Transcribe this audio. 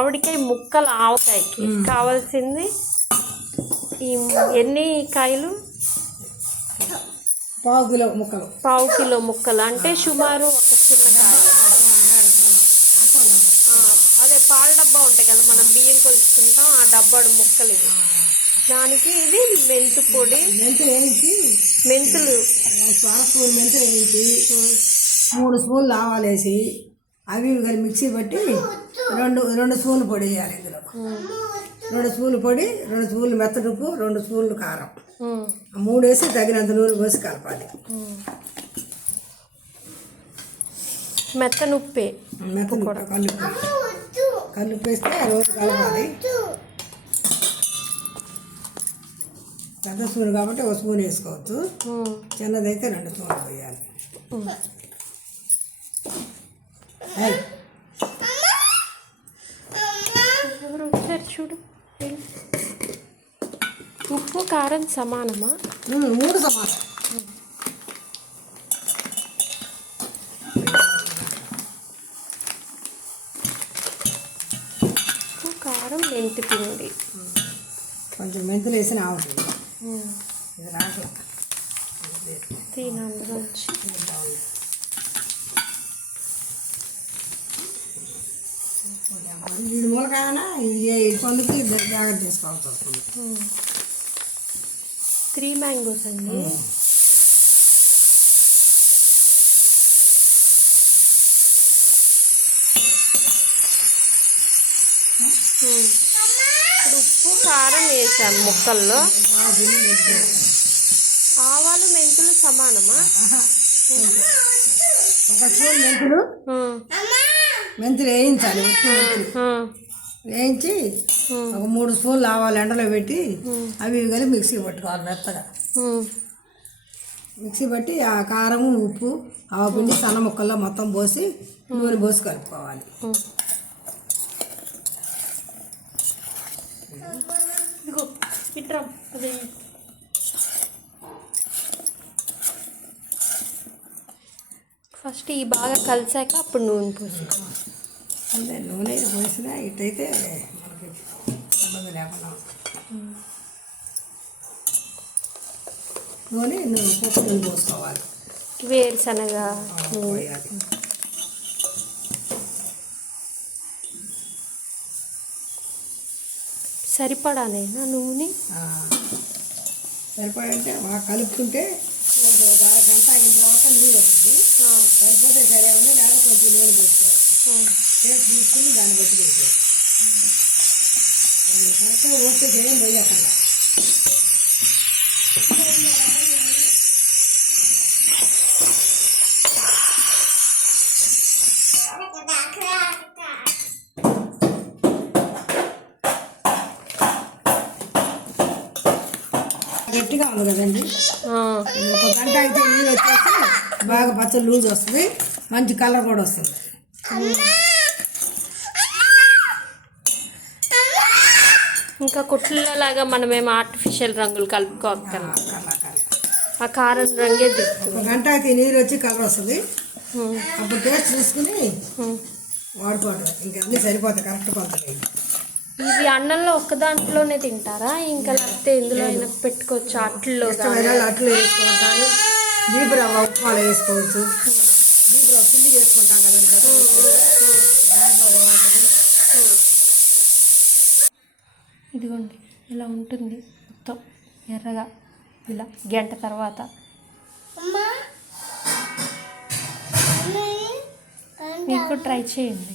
ఆవిడకాయ ముక్కలు ఆవకాయకి కావాల్సింది ఎన్ని కాయలు? పావు కిలో ముక్కలు అంటే సుమారు ఒక చిన్న కాయ. అదే పాల డబ్బా ఉంటాయి కదా, మనం బియ్యం కొలుచుకుంటాం, ఆ డబ్బాడు ముక్కలు ఇవి. దానికి ఇది మెంతు పొడి, మెంతులు 3 స్పూన్లు ఆవాలు వేసి అవి మిక్సీ పట్టి 2 స్పూన్లు పొడి వేయాలి. ఇందులో 2 స్పూన్లు పొడి, 2 స్పూన్లు మెత్తడుప్పు, 2 స్పూన్లు కారం, 3 వేసి తగినంత నూనె పోసి కలపాలి. మెత్తనుప్పే, కల్లుప్పు వేస్తే రోజు కలపాలి. పెద్ద స్పూన్ కాబట్టి 1 స్పూన్ వేసుకోవచ్చు, చిన్నదైతే 2 స్పూన్లు పోయాలి. ఎవరు వచ్చారు చూడు. ఉప్పు కారం సమానమా? 3 సమానం. ఉప్పు కారం మెంతి పిండి, కొంచెం మెంతులు వేసిన ఆవుతుంది. ఇది రాదు తినందులోంచి. ఇది మూలకాయనా ఇది పొందుకు జాగ్రత్త తీసుకోవాల్సి వస్తుంది. 3 మ్యాంగోస్ అండి. ఇప్పుడు ఉప్పు కారం వేసాను ముక్కల్లో. ఆవాలు మెంతులు సమానమా? 1 స్పూన్ మెంతులు వేయించాలి. వేయించి ఒక 3 స్పూన్లు ఆవాలు ఎండలో పెట్టి అవి కలిపి మిక్సీ పట్టుకోవాలి మెత్తగా. మిక్సీ పట్టి ఆ కారం, ఉప్పు, ఆవపిండి సన్న ముక్కల్లో మొత్తం పోసి నూనె పోసి కలుపుకోవాలి. ఫస్ట్ ఈ బాగా కలిసాక అప్పుడు నూనె పోసుకోవాలి. అంటే నూనె పోసినా ఇటైతే మనకి ఇబ్బంది లేకుండా నూనె పోసుకోవాలి. వేరుశనగ పోయాలి. సరిపడానేనా నూనె? సరిపడంటే బాగా కలుపుకుంటే కొంచెం ఒక అరగంట అయిన తర్వాత నీళ్ళు వస్తుంది. సరిపోతే సరే ఉంది, లేదా కొంచెం నూనె పోసుకోవచ్చు. టేస్ట్ చూసుకుని దాన్ని బట్టి పెడతారు. కరెక్ట్గా ఓకే చేయం పోయకుండా. గట్టిగా ఉంది కదండి, 1 గంట అయితే నీళ్ళు వచ్చేసి బాగా పచ్చడి లూజ్ వస్తుంది, మంచి కలర్ కూడా వస్తుంది. ఇంకా కొట్లలాగా మనమేమో ఆర్టిఫిషియల్ రంగులు కలుపుకోవాలి. ఆ కారం రంగే దిగుతుంది. 1 గంట అయితే నీరు వచ్చి కలర్ వస్తుంది. అప్పుడు టేస్ట్ చూసుకుని వాడుకోవడం. ఇంకా అన్నీ సరిపోతాయి, కరెక్ట్ కొలతలు. ఇవి అన్నంలో ఒక్క దాంట్లోనే తింటారా? ఇంకా లేకపోతే ఇందులో అయినా పెట్టుకోవచ్చు? అట్లలో అట్లు వేసుకుంటారు, బీపు రవ్వ ఉప్మాలో వేసుకోవచ్చు. బీపు రవ్వ పిండి చేసుకుంటాం కదండి, దాంట్లో బాగుంటుంది. ఇదిగోండి ఇలా ఉంటుంది మొత్తం ఎర్రగా. ఇలా గంట తర్వాత మీకు ట్రై చేయండి.